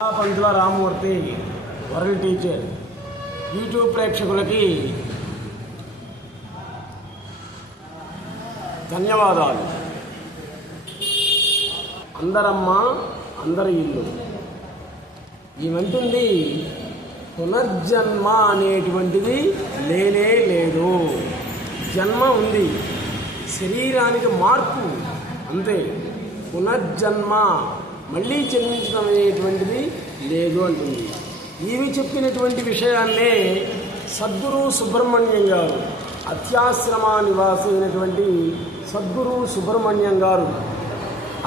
పంతుల Ramamurthy world teacher YouTube ప్రేక్షకులకి ధన్యవాదాలు. అందరమ్మ అందరి ఇల్లు ఏమంటుంది, పునర్జన్మ అనేటువంటిది లేనే లేదు. జన్మ ఉంది, శరీరానికి మార్పు అంతే. పునర్జన్మ మళ్ళీ జన్మించడం అనేటువంటిది లేదు అంటుంది. ఈమె చెప్పినటువంటి విషయాన్నే సద్గురు సుబ్రహ్మణ్యం గారు, అత్యాశ్రమ నివాసి అయినటువంటి సద్గురు సుబ్రహ్మణ్యం గారు,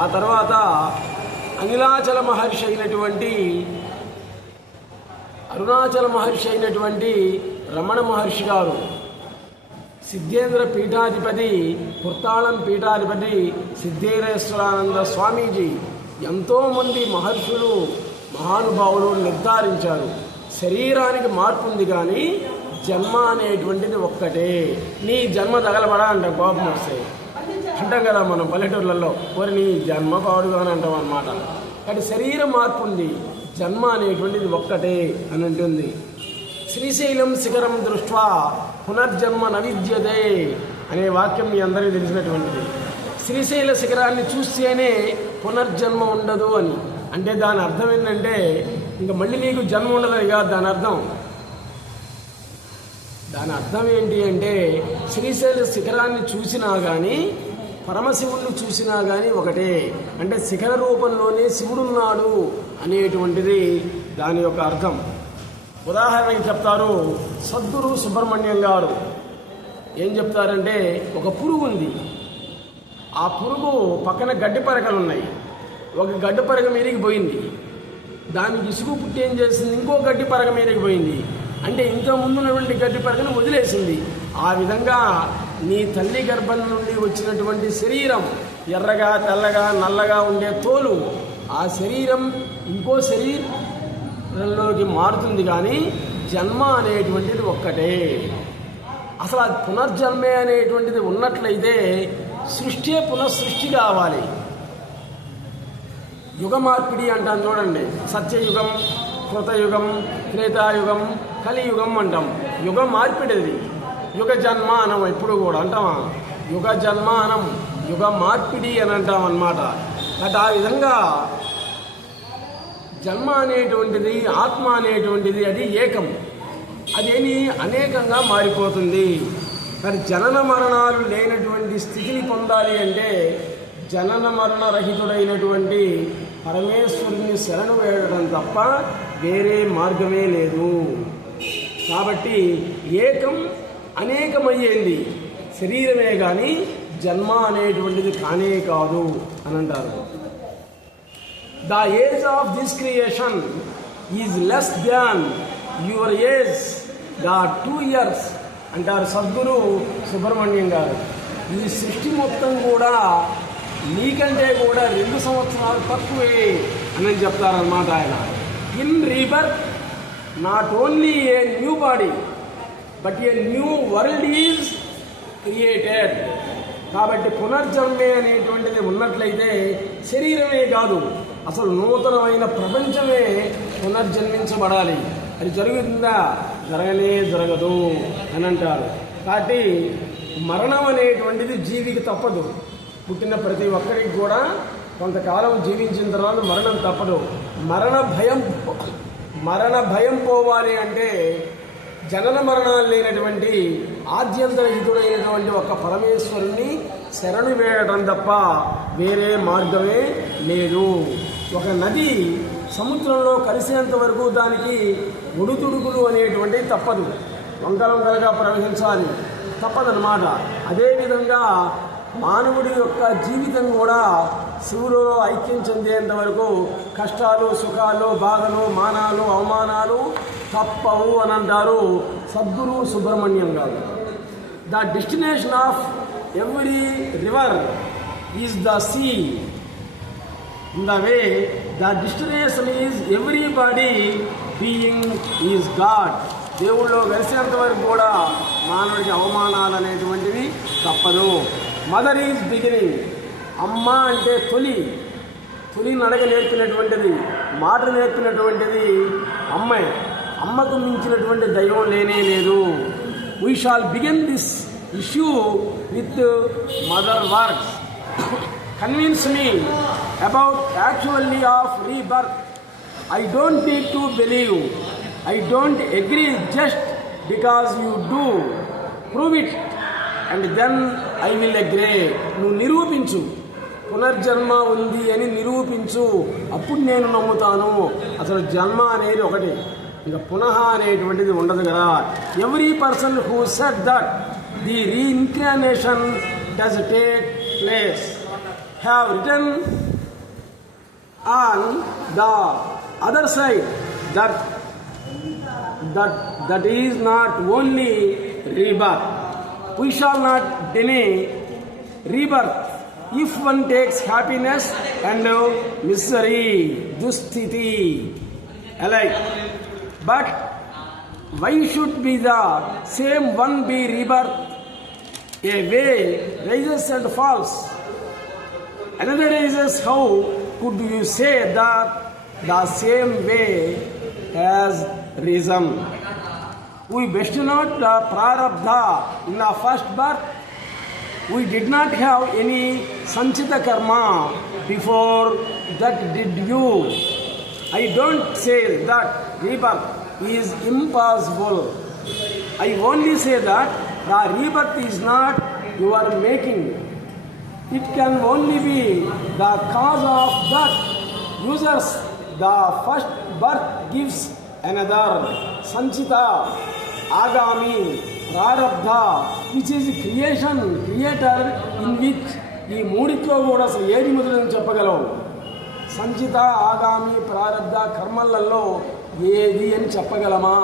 ఆ తర్వాత అరుణాచల మహర్షి అయినటువంటి రమణ మహర్షి గారు, సిద్ధేంద్ర పీఠాధిపతి, కుర్తాళం పీఠాధిపతి సిద్ధేశ్వరానంద స్వామీజీ, ఎంతోమంది మహర్షులు మహానుభావులు నిర్ధారించారు, శరీరానికి మార్పు ఉంది కానీ జన్మ అనేటువంటిది ఒక్కటే. నీ జన్మ తగలబడా అంటాం, కోపం వస్తే అంటాం కదా మనం పల్లెటూర్లలో, మరి నీ జన్మ పాడుగా అని అంటాం అన్నమాట. కానీ శరీరం మార్పు ఉంది, జన్మ అనేటువంటిది ఒక్కటే అని ఉంటుంది. శ్రీశైలం శిఖరం దృష్ట్వా పునర్జన్మ నవిద్యతే అనే వాక్యం మీ అందరికీ తెలిసినటువంటిది. శ్రీశైల శిఖరాన్ని చూస్తేనే పునర్జన్మ ఉండదు అని అంటే దాని అర్థం ఏంటంటే ఇంకా మళ్ళీ నీకు జన్మ ఉండదని కాదు దాని అర్థం ఏంటి అంటే, శ్రీశైల శిఖరాన్ని చూసినా కానీ పరమశివుణ్ణి చూసినా కానీ ఒకటే. అంటే శిఖర రూపంలోనే శివుడున్నాడు అనేటువంటిది దాని యొక్క అర్థం. ఉదాహరణకి చెప్తారు సద్గురు సుబ్రహ్మణ్యం గారు. ఏం చెప్తారంటే, ఒక పురుగు ఉంది, ఆ పురుగు పక్కన గడ్డి పరకలు ఉన్నాయి, ఒక గడ్డి పరక మీదకి పోయింది, దానికి ఇసుగు పుట్టి ఏం చేసింది, ఇంకో గడ్డి పరక మీదకి పోయింది, అంటే ఇంత ముందున్నటువంటి గడ్డి పరకను వదిలేసింది. ఆ విధంగా నీ తల్లి గర్భం నుండి వచ్చినటువంటి శరీరం, ఎర్రగా తెల్లగా నల్లగా ఉండే తోలు, ఆ శరీరం ఇంకో శరీరంలోకి మారుతుంది కానీ జన్మ అనేటువంటిది ఒక్కటే. అసలు ఆ పునర్జన్మే అనేటువంటిది ఉన్నట్లయితే సృష్టి పునఃసృష్టి కావాలి. యుగ మార్పిడి అంటాం చూడండి, సత్యయుగం, కృతయుగం, త్రేతాయుగం, కలియుగం అంటాం. యుగ మార్పిడిది, యుగ జన్మ అనం. ఎప్పుడు కూడా అంటామా, యుగ జన్మ అనం, యుగ మార్పిడి అని అంటాం అన్నమాట. అంటే ఆ విధంగా జన్మ అనేటువంటిది, ఆత్మ అనేటువంటిది అది ఏకం, అదేమి అనేకంగా మారిపోతుంది. కానీ జనన మరణాలు లేనటువంటి స్థితిని పొందాలి అంటే జనన మరణ రహితుడైనటువంటి పరమేశ్వరుని శరణు వేయడం తప్ప వేరే మార్గమే లేదు. కాబట్టి ఏకం అనేకమయ్యేది శరీరమే కానీ జన్మ అనేటువంటిది కానే కాదు అని అంటారు. The age of this creation is less than your age the 2 years అంటారు సద్గురు సుబ్రహ్మణ్యం గారు. ఈ సృష్టి మొత్తం కూడా నీకంటే కూడా 2 సంవత్సరాలు తక్కువే అని చెప్తారన్నమాట ఆయన. In rebirth not only a new body but a new world is created. కాబట్టి పునర్జన్మే అనేటువంటిది ఉన్నట్లయితే శరీరమే కాదు, అసలు నూతనమైన ప్రపంచమే పునర్జన్మించబడాలి. అది జరుగుతుందా? జరగదు అని అంటారు. కాబట్టి మరణం అనేటువంటిది జీవికి తప్పదు. పుట్టిన ప్రతి ఒక్కరికి కూడా కొంతకాలం జీవించిన తర్వాత మరణం తప్పదు. మరణ భయం పోవాలి అంటే జనన మరణాలు లేనటువంటి ఆద్యంతరహితుడైనటువంటి ఒక పరమేశ్వరుణ్ణి శరణు వేయడం తప్ప వేరే మార్గమే లేదు. ఒక నది సముద్రంలో కలిసేంత వరకు దానికి ఒడుతుడుగులు అనేటువంటివి తప్పదు, వంకరగా ప్రవహించాలి, తప్పదన్నమాట. అదేవిధంగా మానవుడి యొక్క జీవితం కూడా శివులో ఐక్యం చెందేంత వరకు కష్టాలు, సుఖాలు, బాధలు, మానాలు, అవమానాలు తప్పవు అని అంటారు Sadguru Subrahmanyam garu. The destination of every river is the sea. In the way, the destination is everybody being is God. దేవుళ్ళో కలిసినంత వరకు కూడా మానవుడికి అవమానాలు అనేటువంటివి తప్పదు. Mother is beginning. అమ్మ అంటే తొలి నడక నేర్పినటువంటిది. మాట నేర్పినటువంటిది అమ్మే. అమ్మకు మించినటువంటి దైవం లేనే లేదు. We shall begin this issue with mother words. Convince me about actually of rebirth. I don't need to believe. I don't agree just because you do. Prove it and then I will agree. నువ్వు నిరూపించు, పునర్జన్మ ఉంది అని నిరూపించు, అప్పుడు నేను నమ్ముతాను. అసలు జన్మ అనేది ఒకటి, ఇంకా పునః అనేటువంటిది ఉండదు కదా. Every person who said that the reincarnation does take place have return on the other side that is not only rebirth. We shall not deny rebirth if one takes happiness and misery, dusthiti alike. But why should be the same one be rebirth? A way rises and falls, another rises. How could you say that the same way has risen? We best not the prarabdha in the first birth. We did not have any sanchita karma before that, did you? I don't say that rebirth is impossible. I only say that the rebirth is not your making. It can only be the cause of that. Users, the first birth gives another sanchita, agami, prarabdha, which is creation, creator, in which ఈ మూడిట్లో కూడా అసలు ఏది మొదలని చెప్పగలవు. సంచిత, ఆగామి, ప్రారబ్ధ కర్మలలో ఏది అని చెప్పగలమా?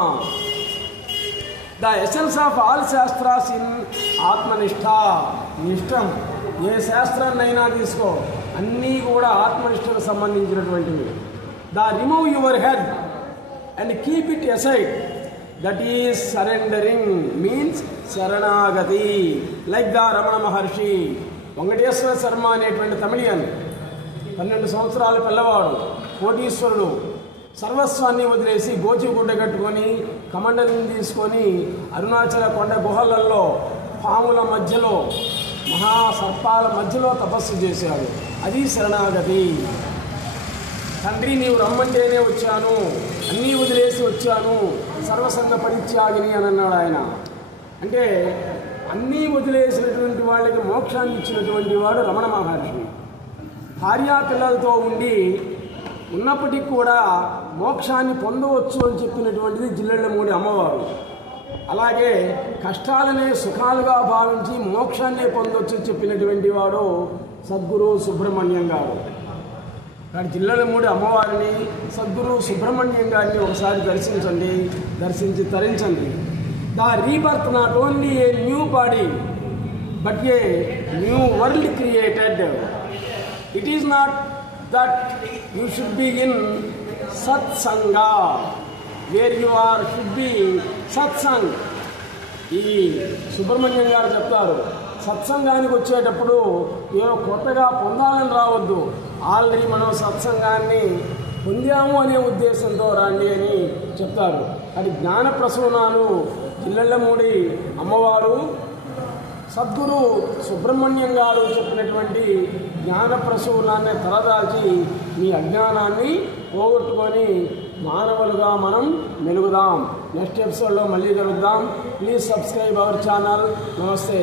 The essence of all shastras in atmanishta. నిష్టం ఏ శాస్త్రాన్నైనా తీసుకో, అన్నీ కూడా ఆత్మనిష్టకు సంబంధించినటువంటివి. The remove your head and keep it aside, that is surrendering, means sharanagati. Like the Ramana Maharshi. Venkateswara Sharma అనేటువంటి తమిళియన్, 12 సంవత్సరాల పిల్లవాడు, కోటీశ్వరుడు, సర్వస్వాన్ని వదిలేసి గోచిగుడ్డ కట్టుకొని కమండలిని తీసుకొని అరుణాచల కొండ గుహలలో పాముల మధ్యలో మహాసర్పాల మధ్యలో తపస్సు చేశాడు. అది శరణాగతి. తండ్రి నీవు రమ్మంటేనే వచ్చాను, అన్నీ వదిలేసి వచ్చాను, సర్వసంగ పరిత్యాగిని అని అన్నాడు ఆయన. అంటే అన్నీ వదిలేసినటువంటి వాళ్ళకి మోక్షాన్ని ఇచ్చినటువంటి వాడు రమణ మహర్షి. భార్యా పిల్లలతో ఉండి ఉన్నప్పటికీ కూడా మోక్షాన్ని పొందవచ్చు అని చెప్పినటువంటిది జిల్లెళ్ళమూడి అమ్మవారు. అలాగే కష్టాలనే సుఖాలుగా భావించి మోక్షాన్నే పొందొచ్చు చెప్పినటువంటి వాడు సద్గురు సుబ్రహ్మణ్యం గారు. కానీ జిల్లెళ్ళమూడి అమ్మవారిని, సద్గురు సుబ్రహ్మణ్యం గారిని ఒకసారి దర్శించండి, దర్శించి తరించండి. The rebirth not only a new body but a new world created. It is not that you should be in satsanga, where you are should be satsang. ఈ సుబ్రహ్మణ్యం గారు చెప్తారు, సత్సంగానికి వచ్చేటప్పుడు ఏదో కొత్తగా పొందాలని రావద్దు, ఆల్రెడీ మనం సత్సంగాన్ని పొందాము అనే ఉద్దేశంతో రండి అని చెప్తారు. అది జ్ఞాన ప్రసూనాలు జిల్లెళ్ళమూడి అమ్మవారు, సద్గురు సుబ్రహ్మణ్యం గారు చెప్పినటువంటి జ్ఞాన ప్రసూనాన్ని తలదాల్చి మీ అజ్ఞానాన్ని పోగొట్టుకొని మానవులుగా మనం మెలుగుదాం. నెక్స్ట్ ఎపిసోడ్లో మళ్ళీ కలుద్దాం. Please subscribe our channel. నమస్తే.